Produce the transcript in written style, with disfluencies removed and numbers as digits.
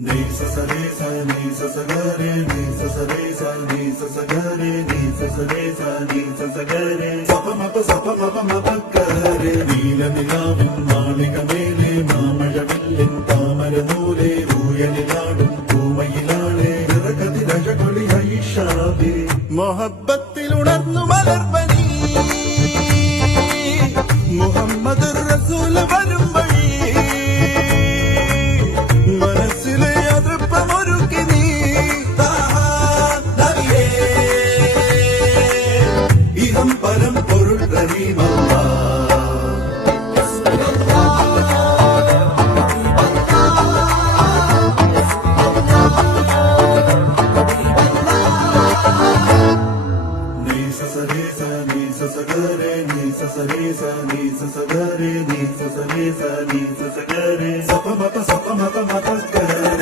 Ni sa sa re sa ni sa sa ga re ni sa sa re sa ni sa sa ga re ni sa sa re sa ni sa sa ga re sa pa ma pa ga re നീല നിലാവിൻ മാളികമേലെ മാമഴവില്ലിൻ താമരനൂലെ ഊയലിലാടും പൂമയിലാളെ നിറകതിരഴകൊളി ഐഷാബി മൊഹബത്തിൽ ഉണർന്നു മലർവനി മുഹമ്മദ് റസൂൽ വരും വഴി മനസ്സിലെ അതൃപ്പമൊരുക്കി നീ ഇതം പരം പൊരുൾ റഹീമല്ല ni sa sa ga re ni sa sa re sa ni sa sa ga re ni sa sa re sa ni